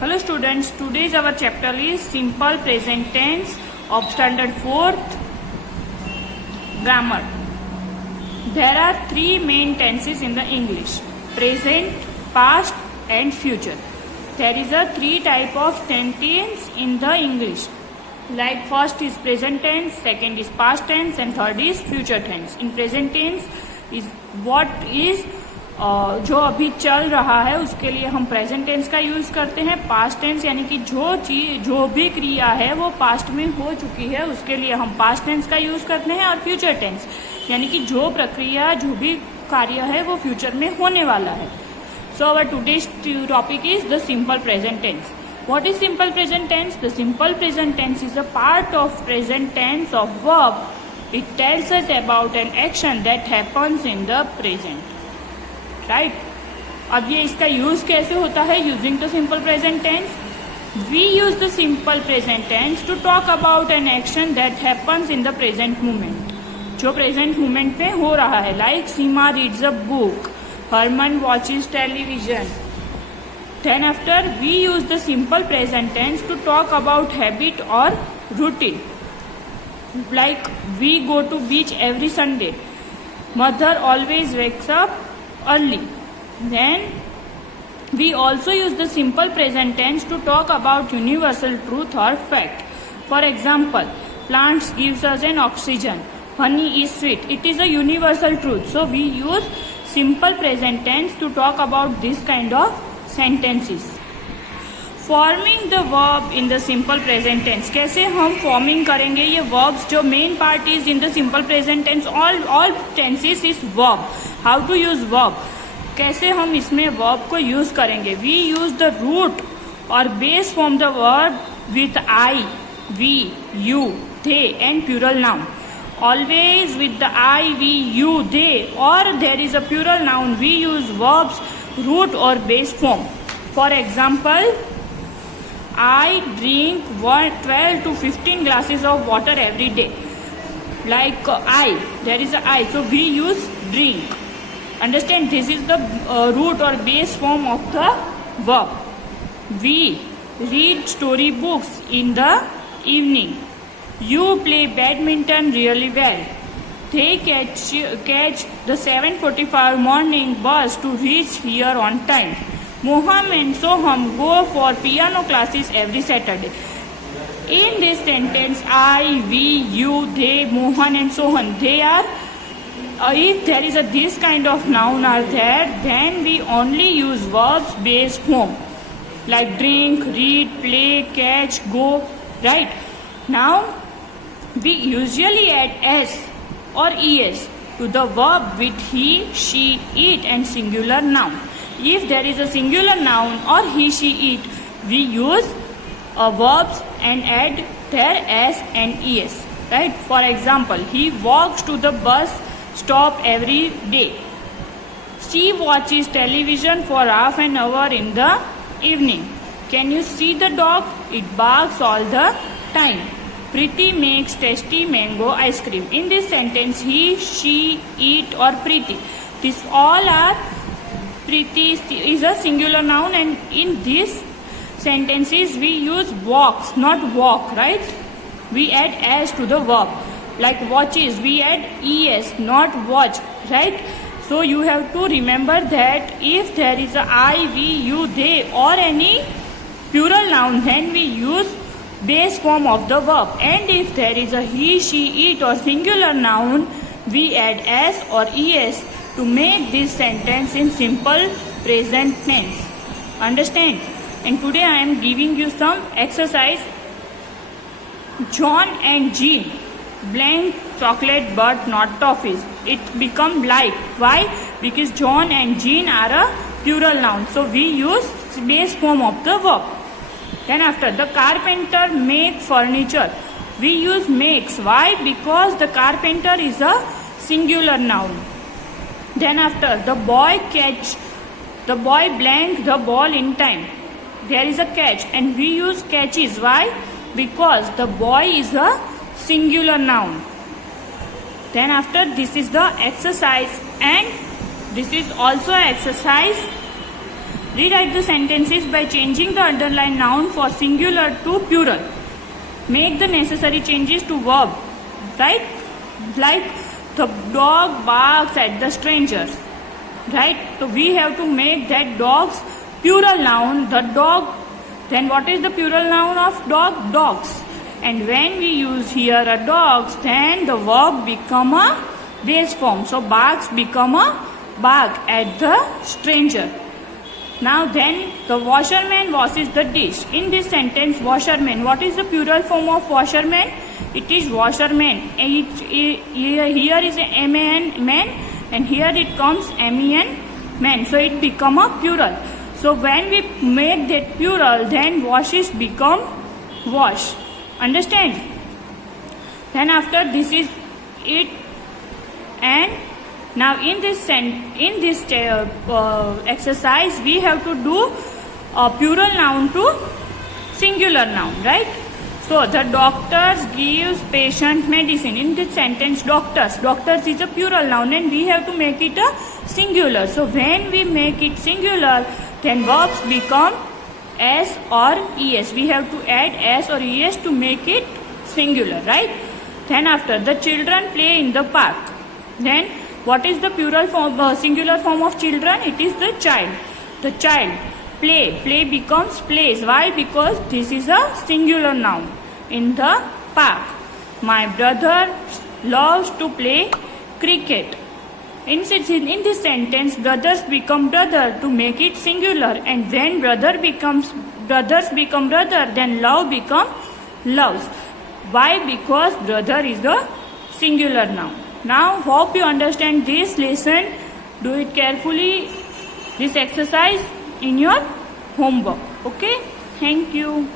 Hello students, today's our chapter is simple present tense of standard 4th grammar. There are three main tenses in the English: present, past and future. There is a three type of tense in the English. Like first is present tense, second is past tense and third is future tense. In present tense is what is जो अभी चल रहा है उसके लिए हम present tense का use करते हैं. पास्ट टेंस यानी कि जो भी क्रिया है वो पास्ट में हो चुकी है उसके लिए हम पास्ट टेंस का यूज करते हैं. और फ्यूचर टेंस यानी कि जो प्रक्रिया जो भी कार्य है वो फ्यूचर में होने वाला है. So our today's topic is the simple present tense. What is simple present tense? The simple present tense is a part of present tense of verb. It tells us about an action that happens in the present. Right? अब ये इसका use कैसे होता है? Using the simple present tense, we use the simple present tense to talk about an action that happens in the present moment. जो present moment में हो रहा है. Like Seema reads a book, Herman watches television. Then after we use the simple present tense to talk about habit or routine. Like we go to beach every Sunday. Mother always wakes up early. Then we also use the simple present tense to talk about universal truth or fact. For example, plants gives us an oxygen. Honey is sweet. It is a universal truth. So we use simple present tense to talk about this kind of sentences. Forming the verb in the simple present tense. कैसे हम forming करेंगे ये verbs? जो main part is in the simple present tense. All tenses is verb. How to use verb? कैसे हम इसमें verb को use करेंगे? वी यूज द रूट और base form the verb with I, we, you, they and plural noun. Always with the I, we, you, they, or there is a plural noun, we use verbs root or base form. For example, I drink 12 to 15 glasses of water every day. Like I, there is a I, so we use drink. Understand, this is the root or base form of the verb. We read story books in the evening. You play badminton really well. They catch the 7:45 morning bus to reach here on time. Mohan and Soham go for piano classes every Saturday. In this sentence, I, we, you, they, Mohan and Sohan, they are, if there is a this kind of noun are there, then we only use verbs based form. Like drink, read, play, catch, go. Right? Now, we usually add S or es to the verb with he, she, it and singular noun. If there is a singular noun or he, she, it, we use verbs and add their s and es. Right? For example, he walks to the bus stop every day. She watches television for half an hour in the evening. Can you see the dog? It barks all the time. Preeti makes tasty mango ice cream. In this sentence, he, she, it or Preeti. These all are, Preeti is a singular noun and in these sentences we use walks, not walk, right? We add s to the verb. Like watches, we add es, not watch, right? So you have to remember that if there is a I, we, you, they or any plural noun, then we use base form of the verb. And if there is a he, she, it or singular noun, we add s or es to make this sentence in simple present tense. Understand? And today I am giving you some exercise. John and Jean blank chocolate but not toffees. It become like. Why? Because John and Jean are a plural noun. So we use base form of the verb. Then after, the carpenter make furniture. We use makes. Why? Because the carpenter is a singular noun. Then after, the boy blank the ball in time. There is a catch and we use catches. Why? Because the boy is a singular noun. Then after, this is the exercise and this is also exercise Rewrite the sentences by changing the underlined noun for singular to plural. Make the necessary changes to verb, right? Like the dog barks at the strangers, right? So we have to make that dog's plural noun, the dog. Then what is the plural noun of dog? Dogs. And when we use here a dogs, then the verb become a base form. So barks become a bark at the stranger. Now then the washerman washes the dish. In this sentence, washerman, what is the plural form of washerman? It is washerman. Here is a man, man, and here it comes men, man. So it become a plural. So when we make that plural, then washes become wash. Understand? Then after this is it, and now in this exercise we have to do a plural noun to singular noun, right? So the doctors gives patient medicine. In this sentence, doctors is a plural noun and we have to make it a singular. So when we make it singular, then verbs become s or es. We have to add s or es to make it singular, right? Then after, the children play in the park. Then what is the plural form, singular form of children? It is the child. The child. Play becomes plays. Why? Because this is a singular noun. In the park. My brother loves to play cricket. In this sentence, brothers become brother to make it singular. And when brothers become brother, then love become loves. Why? Because brother is the singular noun. Now hope you understand this lesson. Do it carefully, this exercise in your homework. Okay? Thank you.